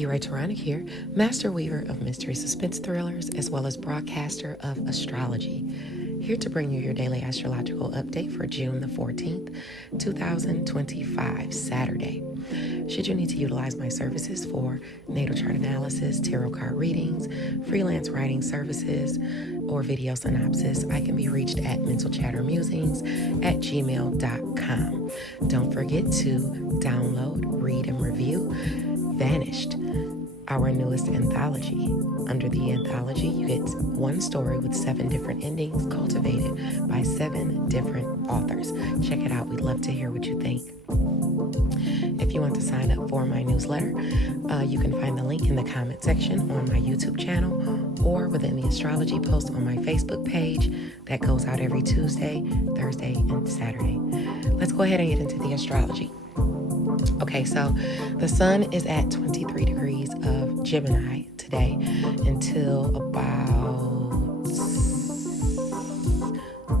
E-Ray Taronic here, master weaver of mystery suspense thrillers, as well as broadcaster of Astrology. Here to bring you your daily astrological update for June the 14th, 2025, Saturday. Should you need to utilize my services for natal chart analysis, tarot card readings, freelance writing services, or video synopsis, I can be reached at mentalchattermusings@gmail.com. Don't forget to download, read, and review VANIISHED, our newest anthology. Under the anthology, you get one story with 7 different endings cultivated by 7 different authors. Check it out. We'd love to hear what you think. If you want to sign up for my newsletter, you can find the link in the comment section on my YouTube channel or within the astrology post on my Facebook page that goes out every Tuesday, Thursday, and Saturday. Let's go ahead and get into the astrology. Okay, so the sun is at 23 degrees of Gemini today until about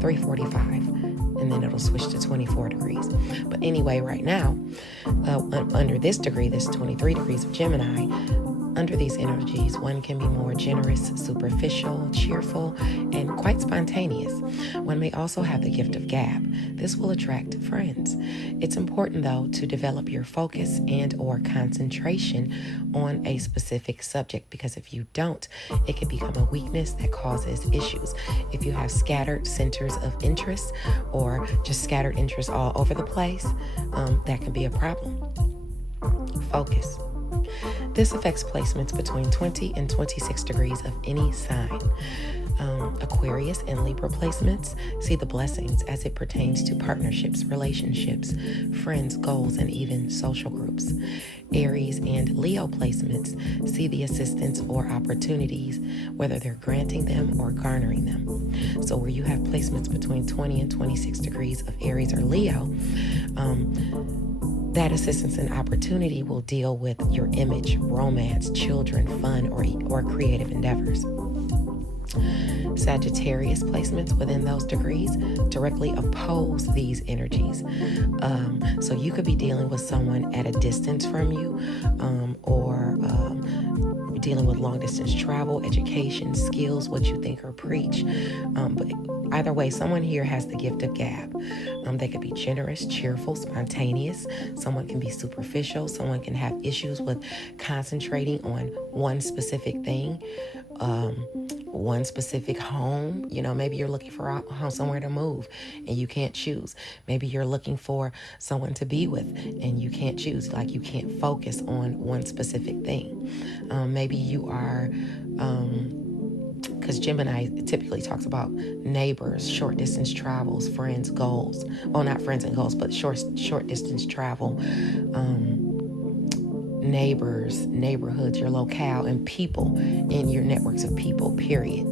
3:45, and then it'll switch to 24 degrees. But anyway, right now, under this degree, this 23 degrees of Gemini, under these energies, one can be more generous, superficial, cheerful, and quite spontaneous. One may also have the gift of gab. This will attract friends. It's important, though, to develop your focus and or concentration on a specific subject, because if you don't, it can become a weakness that causes issues. If you have scattered centers of interest or just scattered interests all over the place, that can be a problem. Focus. This affects placements between 20 and 26 degrees of any sign. Aquarius and Libra placements see the blessings as it pertains to partnerships, relationships, friends, goals, and even social groups. Aries and Leo placements see the assistance or opportunities, whether they're granting them or garnering them. So where you have placements between 20 and 26 degrees of Aries or Leo, that assistance and opportunity will deal with your image, romance, children, fun, or creative endeavors. Sagittarius placements within those degrees directly oppose these energies. So you could be dealing with someone at a distance from you, or dealing with long distance travel, education, skills, what you think or preach. But either way, someone here has the gift of gab. They could be generous, cheerful, spontaneous. Someone can be superficial. Someone can have issues with concentrating on one specific thing, one specific home. You know, maybe you're looking for a home, somewhere to move, and you can't choose. Maybe you're looking for someone to be with, and you can't choose. Like, you can't focus on one specific thing. Maybe you are... because Gemini typically talks about neighbors, short distance travels, friends, goals. Well, not friends and goals, but short distance travel, neighbors, neighborhoods, your locale, and people in your networks of people, period.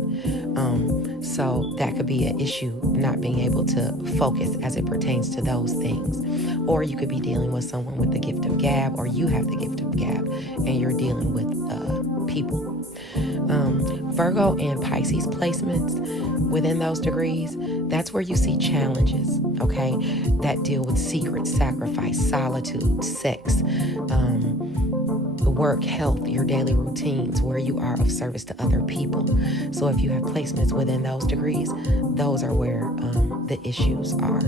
So that could be an issue, not being able to focus as it pertains to those things. Or you could be dealing with someone with the gift of gab, or you have the gift of gab, and you're dealing with people. Virgo and Pisces placements within those degrees, that's where you see challenges, okay, that deal with secret sacrifice, solitude, sex, work, health, your daily routines, where you are of service to other people. So if you have placements within those degrees, those are where the issues are.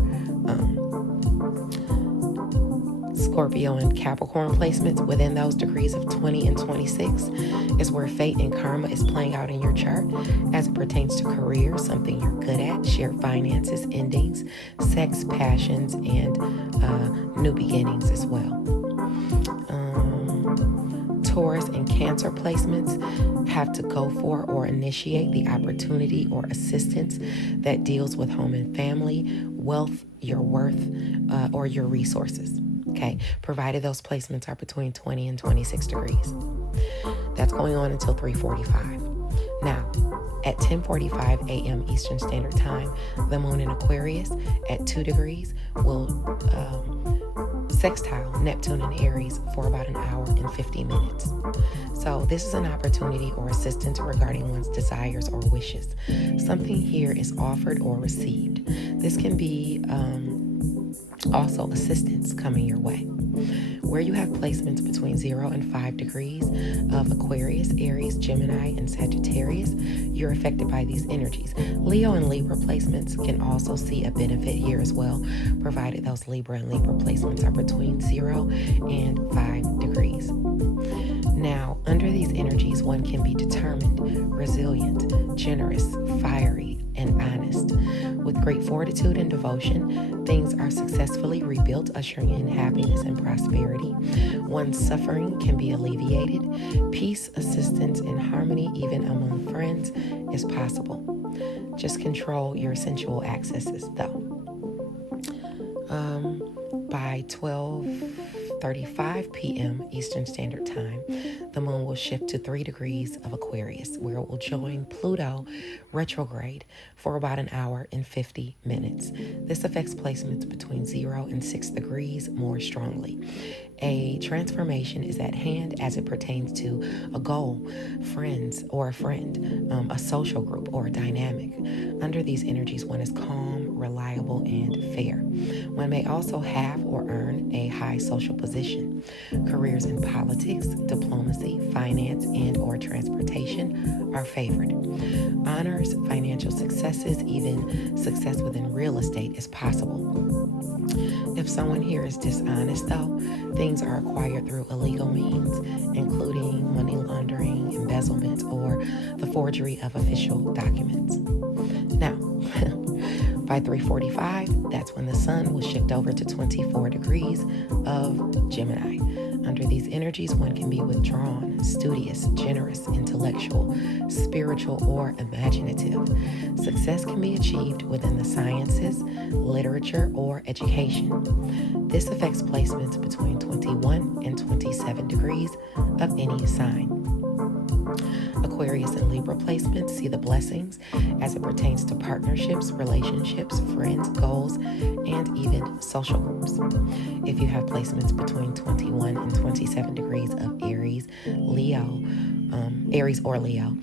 Scorpio and Capricorn placements within those degrees of 20 and 26 is where fate and karma is playing out in your chart as it pertains to career, something you're good at, shared finances, endings, sex, passions, and new beginnings as well. Taurus and Cancer placements have to go for or initiate the opportunity or assistance that deals with home and family, wealth, your worth, or your resources. Okay, provided those placements are between 20 and 26 degrees. That's going on until 3:45. Now, at 10:45 a.m. Eastern Standard Time, the moon in Aquarius at 2 degrees will sextile Neptune and Aries for about an hour and 50 minutes. So this is an opportunity or assistance regarding one's desires or wishes. Something here is offered or received. This can be also assistance coming your way. Where you have placements between 0 and 5 degrees of Aquarius, Aries, Gemini, and Sagittarius, you're affected by these energies. Leo and Libra placements can also see a benefit here as well, provided those Libra and Libra placements are between 0 and 5 degrees. Now, under these energies, one can be determined, resilient, generous, fiery, and honest. With great fortitude and devotion, things are successfully rebuilt, ushering in happiness and prosperity. One's suffering can be alleviated. Peace, assistance, and harmony, even among friends, is possible. Just control your sensual accesses, though. By 12:35 p.m. Eastern Standard Time, the moon will shift to 3 degrees of Aquarius, where it will join Pluto retrograde for about an hour and 50 minutes. This affects placements between 0 and 6 degrees more strongly. A transformation is at hand as it pertains to a goal, friends, or a friend, a social group, or a dynamic. Under these energies, one is calm, reliable, and fair. One may also have or earn a high social position. Careers in politics, diplomacy, finance, and or transportation are favored. Honors, financial successes, even success within real estate is possible. If someone here is dishonest, though, things are acquired through illegal means, including money laundering, embezzlement, or the forgery of official documents. Now, by 3:45, that's when the sun will shift over to 24 degrees of Gemini. Under these energies, one can be withdrawn, studious, generous, intellectual, spiritual, or imaginative. Success can be achieved within the sciences, literature, or education. This affects placements between 21 and 27 degrees of any sign. Aquarius and Libra placements see the blessings as it pertains to partnerships, relationships, friends, goals, and even social groups. If you have placements between 21 and 27 degrees of Aries, Aries or Leo,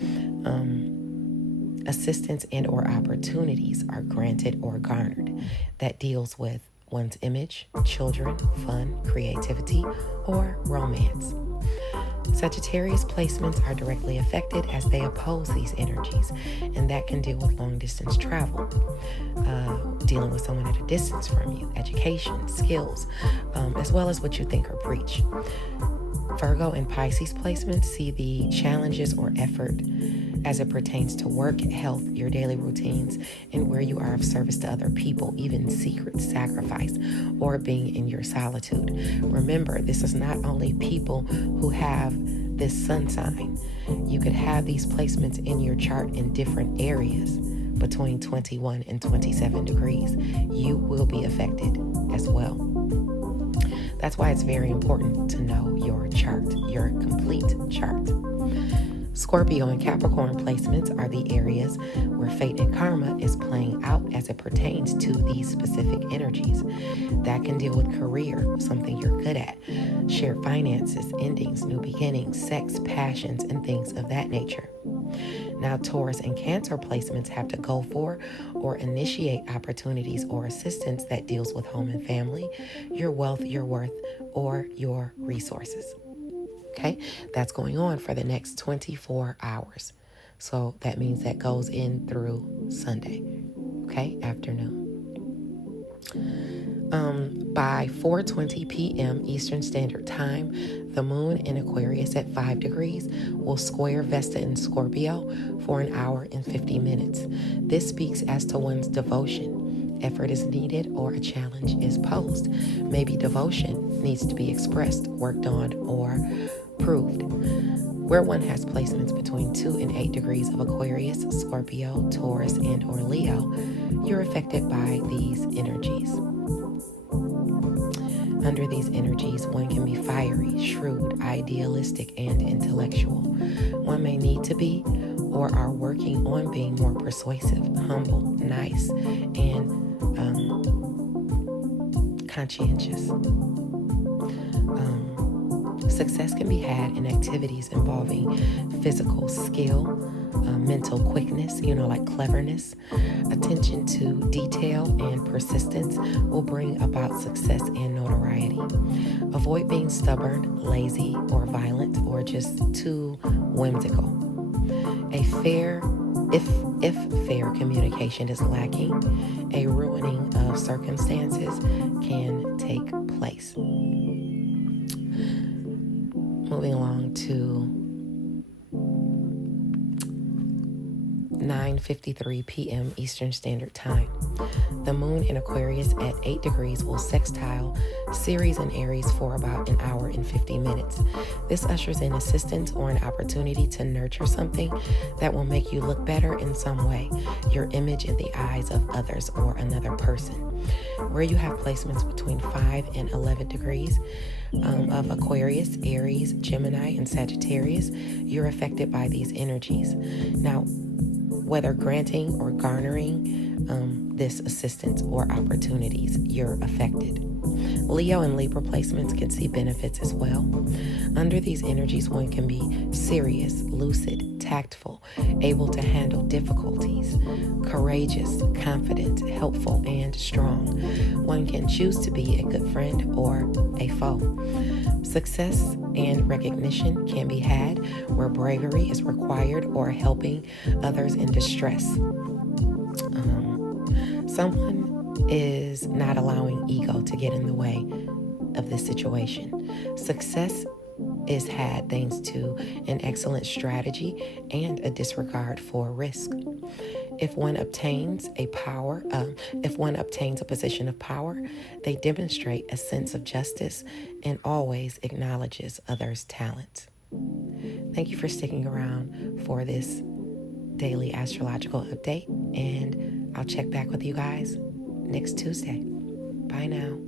assistance and or opportunities are granted or garnered that deals with one's image, children, fun, creativity, or romance. Sagittarius placements are directly affected as they oppose these energies, and that can deal with long-distance travel, dealing with someone at a distance from you, education, skills, as well as what you think or preach. Virgo and Pisces placements see the challenges or effort as it pertains to work, health, your daily routines, and where you are of service to other people, even secret sacrifice or being in your solitude. Remember, this is not only people who have this sun sign. You could have these placements in your chart in different areas between 21 and 27 degrees. You will be affected as well. That's why it's very important to know your chart, your complete chart. Scorpio and Capricorn placements are the areas where fate and karma is playing out as it pertains to these specific energies. That can deal with career, something you're good at, shared finances, endings, new beginnings, sex, passions, and things of that nature. Now, Taurus and Cancer placements have to go for or initiate opportunities or assistance that deals with home and family, your wealth, your worth, or your resources. Okay, that's going on for the next 24 hours. So that means that goes in through Sunday, okay, afternoon. By 4:20 p.m. Eastern Standard Time, the moon in Aquarius at 5 degrees will square Vesta in Scorpio for an hour and 50 minutes. This speaks as to one's devotion. Effort is needed or a challenge is posed. Maybe devotion needs to be expressed, worked on, or proved. Where one has placements between 2 and 8 degrees of Aquarius, Scorpio, Taurus, and or Leo, you're affected by these energies. Under these energies, one can be fiery, shrewd, idealistic, and intellectual. One may need to be or are working on being more persuasive, humble, nice, and conscientious. Success can be had in activities involving physical skill, mental quickness, like cleverness. Attention to detail and persistence will bring about success and notoriety. Avoid being stubborn, lazy, or violent, or just too whimsical. If fair communication is lacking, a ruining of circumstances can take place. Moving along to 9:53 p.m. Eastern Standard Time. The moon in Aquarius at 8 degrees will sextile Ceres and Aries for about an hour and 50 minutes. This ushers in assistance or an opportunity to nurture something that will make you look better in some way, your image in the eyes of others or another person. Where you have placements between 5 and 11 degrees of Aquarius, Aries, Gemini, and Sagittarius, you're affected by these energies. Now, whether granting or garnering this assistance or opportunities, you're affected. Leo and Libra placements can see benefits as well. Under these energies, one can be serious, lucid, tactful, able to handle difficulties, courageous, confident, helpful, and strong. One can choose to be a good friend or a foe. Success and recognition can be had where bravery is required or helping others in distress. Someone is not allowing ego to get in the way of this situation. Success is had thanks to an excellent strategy and a disregard for risk. If one obtains a position of power, they demonstrate a sense of justice and always acknowledges others' talents. Thank you for sticking around for this daily astrological update, and I'll check back with you guys next Tuesday. Bye now.